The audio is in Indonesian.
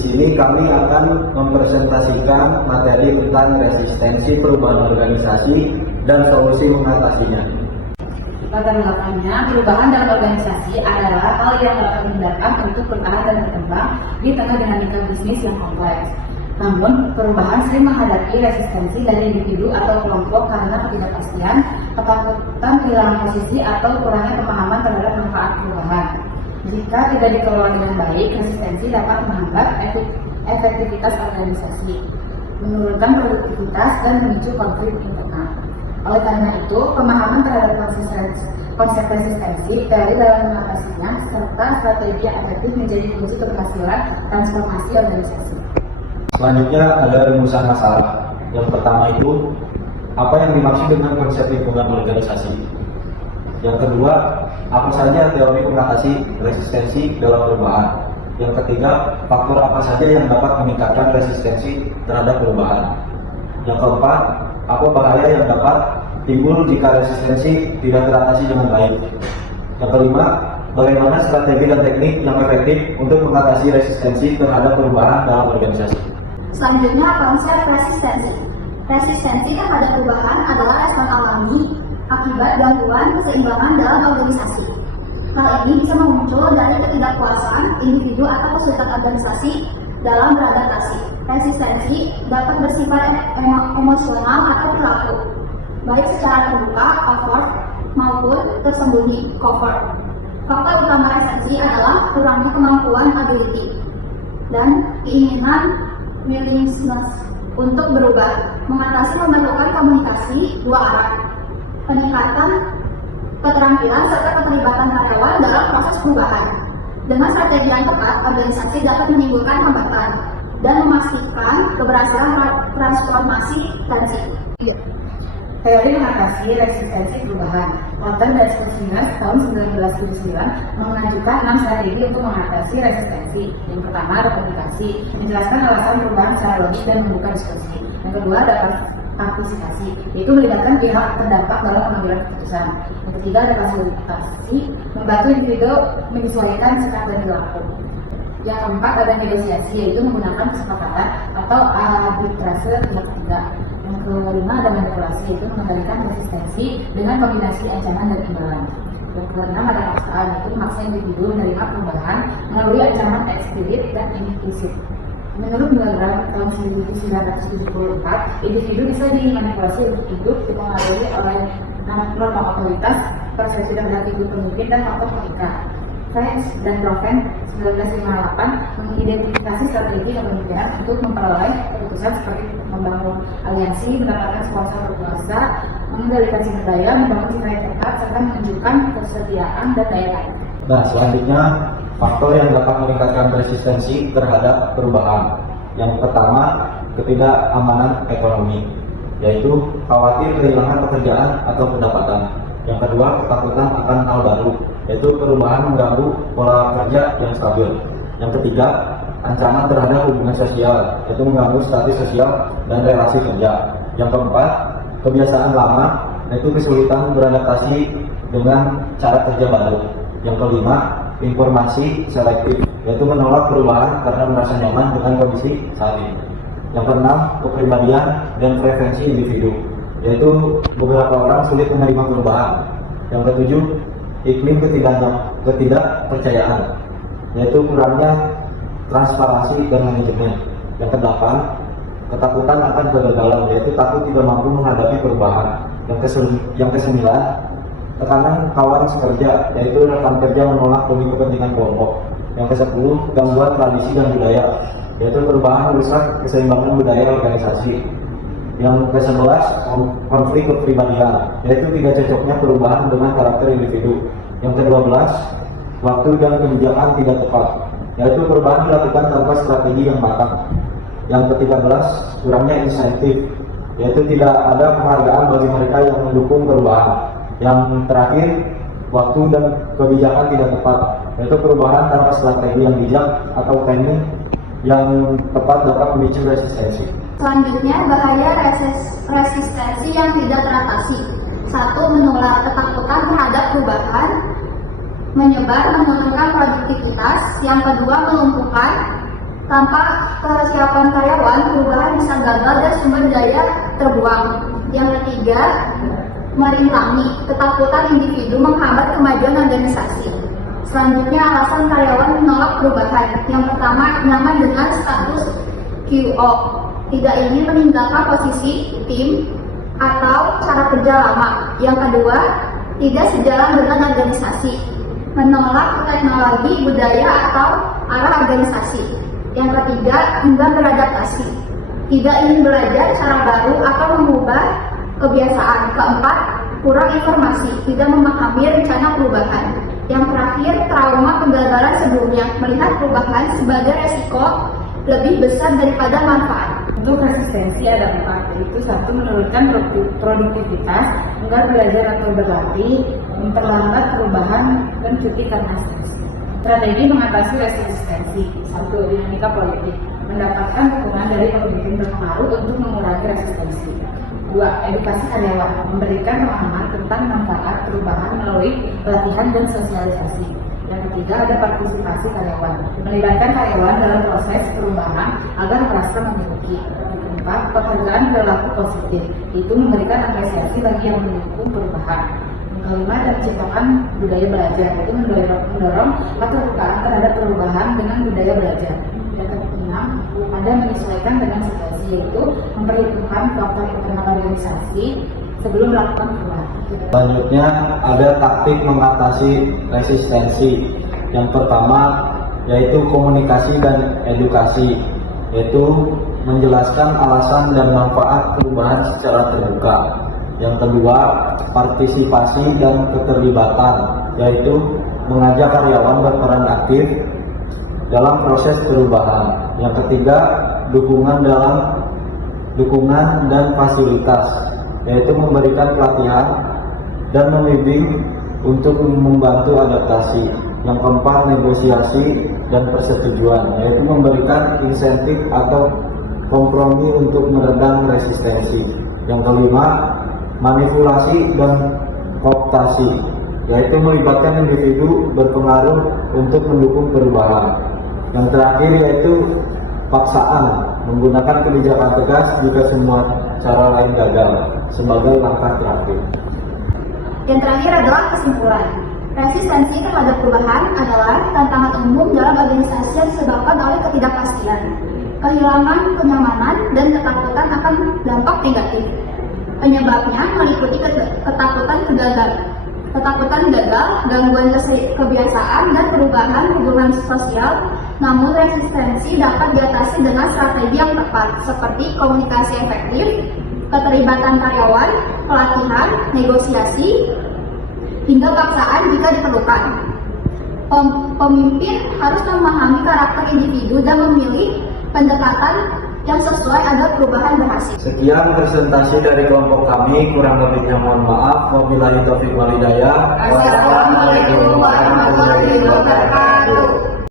sini kami akan mempresentasikan materi tentang resistensi perubahan organisasi dan solusi mengatasinya. Latar belakangnya, perubahan dalam organisasi adalah hal yang dapat memudahkan untuk bertahan dan berkembang di tengah dinamika bisnis yang kompleks. Namun, perubahan sering menghadapi resistensi dari individu atau kelompok karena ketidakpastian, ketakutan kehilangan posisi, atau kurangnya pemahaman terhadap manfaat perubahan. Jika tidak dikelola dengan baik, resistensi dapat menghambat efektivitas organisasi, menurunkan produktivitas, dan memicu konflik internal. Oleh karena itu, pemahaman terhadap konsep resistensi, teori dalam mengatasinya, serta strategi yang efektif menjadi kunci keberhasilan transformasi organisasi. Selanjutnya ada rumusan masalah. Yang pertama itu, apa yang dimaksud dengan konsep lingkungan organisasi? Yang kedua, apa saja teori mengatasi resistensi dalam perubahan? Yang ketiga, faktor apa saja yang dapat meningkatkan resistensi terhadap perubahan? Yang keempat, apa bahaya yang dapat timbul jika resistensi tidak teratasi dengan baik? Yang kelima, bagaimana strategi dan teknik yang efektif untuk mengatasi resistensi terhadap perubahan dalam organisasi? Selanjutnya, konsep resistensi. Resistensi terhadap perubahan adalah respon alami akibat gangguan keseimbangan dalam organisasi. Hal ini bisa muncul dari ketidakpuasan individu atau kesulitan organisasi dalam beradaptasi. Resistensi dapat bersifat emosional atau perilaku, baik secara terbuka, overt, maupun tersembunyi, covert. Faktor utama resistensi adalah kurangnya kemampuan ability dan keinginan willingness untuk berubah. Mengatasi memerlukan komunikasi dua arah, peningkatan keterampilan serta keterlibatan karyawan dalam proses perubahan. Dengan strategi yang tepat, organisasi dapat menimbulkan hambatan dan memastikan keberhasilan transformasi transisi. Teori mengatasi resistensi perubahan. London dari 19 tahun 1979 mengajukan 6 strategi untuk mengatasi resistensi. Yang pertama ada komunikasi, menjelaskan alasan perubahan secara logis dan membuka diskusi. Yang kedua ada partisipasi, yaitu melibatkan pihak terdampak dalam pengambilan keputusan. Yang ketiga ada fasilitasi, membantu individu menyesuaikan sikap dan perilaku. Yang keempat ada negosiasi, yaitu menggunakan kesepakatan atau arbitrase pihak ketiga. Yang kelima ada manipulasi, yaitu mengendalikan resistensi dengan kombinasi ancaman dan imbalan. Yang keenam ada paksaan, yaitu memaksa individu menerima perubahan melalui ancaman eksplisit dan implisit. Menurut Milgram tahun 1974, individu bisa dimanipulasi untuk hidup dipengaruhi oleh norma otoritas, persepsi terhadap figur pemimpin, dan faktor politika. French dan Proven 1958 mengidentifikasi strategi kepemimpinan untuk memperoleh keputusan seperti membangun aliansi, mendapatkan sponsor berkuasa, mengendalikan sumber daya, membangun citra yang tepat, serta menunjukkan kesediaan dan daya tarik. Nah, selanjutnya faktor yang dapat meningkatkan resistensi terhadap perubahan. Yang pertama, ketidakamanan ekonomi, yaitu khawatir kehilangan pekerjaan atau pendapatan. Yang kedua, ketakutan akan hal baru, yaitu perubahan mengganggu pola kerja yang stabil. Yang ketiga, ancaman terhadap hubungan sosial, yaitu mengganggu status sosial dan relasi kerja. Yang keempat, kebiasaan lama, yaitu kesulitan beradaptasi dengan cara kerja baru. Yang kelima, informasi selektif, yaitu menolak perubahan karena merasa nyaman dengan kondisi saat ini. Yang keenam, kepribadian dan preferensi individu, yaitu beberapa orang sulit menerima perubahan. Yang ketujuh, iklim ketidakpercayaan, yaitu kurangnya transparansi dan manajemen. Yang kedelapan, ketakutan akan kegagalan, yaitu takut tidak mampu menghadapi perubahan. Yang kesembilan, tekanan kawan sekerja, yaitu rekan kerja menolak demi kepentingan kelompok. Yang ke-10, gangguan tradisi dan budaya, yaitu perubahan merusak keseimbangan budaya organisasi. Yang ke-11, konflik kepribadian, yaitu tidak cocoknya perubahan dengan karakter individu. Yang ke-12, waktu dan kebijakan tidak tepat, yaitu perubahan dilakukan tanpa strategi yang matang. Yang ke-13, kurangnya insentif, yaitu tidak ada penghargaan bagi mereka yang mendukung perubahan. Yang terakhir, waktu dan kebijakan tidak tepat, yaitu perubahan tanpa strategi yang bijak atau timing yang tepat dapat memicu resistensi. Selanjutnya, bahaya resistensi yang tidak teratasi. 1. Menular, ketakutan terhadap perubahan, menyebar, menurunkan produktivitas. Yang kedua, melumpuhkan, Tanpa kesiapan karyawan, perubahan bisa gagal dan sumber daya terbuang. Yang ketiga, merintangi. Ketakutan individu menghambat kemajuan organisasi. Selanjutnya, alasan karyawan menolak perubahan. Yang pertama, nyaman dengan status QO. Tidak ingin meninggalkan posisi tim atau cara kerja lama. Yang kedua, tidak sejalan dengan organisasi. Menolak teknologi, budaya, atau arah organisasi. Yang ketiga, enggan beradaptasi. Tidak ingin belajar cara baru atau mengubah kebiasaan. Keempat, kurang informasi, tidak memahami rencana perubahan. Yang terakhir, trauma kegagalan sebelumnya, melihat perubahan sebagai resiko lebih besar daripada manfaat. Untuk resistensi ada 4, yaitu 1. Menurunkan produktivitas, enggan belajar atau berlatih, memperlambat perubahan, dan cuti karena stres. Strategi mengatasi resistensi. 1. Dinamika politik, mendapatkan dukungan dari pemimpin berpengaruh untuk mengurangi resistensi. 2. Edukasi karyawan, memberikan pemahaman tentang manfaat perubahan melalui pelatihan dan sosialisasi. Yang ketiga, ada partisipasi karyawan, melibatkan karyawan dalam proses perubahan agar merasa memiliki. Yang keempat, penghargaan perilaku positif, itu memberikan apresiasi bagi yang mendukung perubahan. Yang kelima, menciptakan budaya belajar, itu mendorong keterbukaan terhadap perubahan dengan budaya belajar. Yang keenam, ada menyesuaikan dengan situasi, yaitu memperhitungkan faktor internal organisasi sebelum melakukan perubahan. Selanjutnya ada taktik mengatasi resistensi. Yang pertama yaitu komunikasi dan edukasi, yaitu menjelaskan alasan dan manfaat perubahan secara terbuka. Yang kedua, partisipasi dan keterlibatan, yaitu mengajak karyawan berperan aktif dalam proses perubahan. Yang ketiga, dukungan dan fasilitas, yaitu memberikan pelatihan dan membimbing untuk membantu adaptasi. Yang keempat, negosiasi dan persetujuan, yaitu memberikan insentif atau kompromi untuk meredam resistensi. Yang kelima, manipulasi dan kooptasi, yaitu melibatkan individu berpengaruh untuk mendukung perubahan. Yang terakhir yaitu paksaan, menggunakan kebijakan tegas jika semua cara lain gagal sebagai langkah terakhir. Yang terakhir adalah kesimpulan. Resistensi terhadap perubahan adalah tantangan umum dalam organisasi yang disebabkan oleh ketidakpastian, kehilangan kenyamanan, dan ketakutan akan dampak negatif. Penyebabnya meliputi ketakutan gagal, gangguan kebiasaan, dan perubahan hubungan sosial. Namun resistensi dapat diatasi dengan strategi yang tepat, seperti komunikasi efektif, keterlibatan karyawan, pelatihan, negosiasi, hingga paksaan jika diperlukan. Pemimpin harus memahami karakter individu dan memilih pendekatan yang sesuai agar perubahan berhasil. Sekian presentasi dari kelompok kami, kurang lebihnya mohon maaf. Wabillahi taufiq wal hidayah. Wassalamualaikum warahmatullahi wabarakatuh.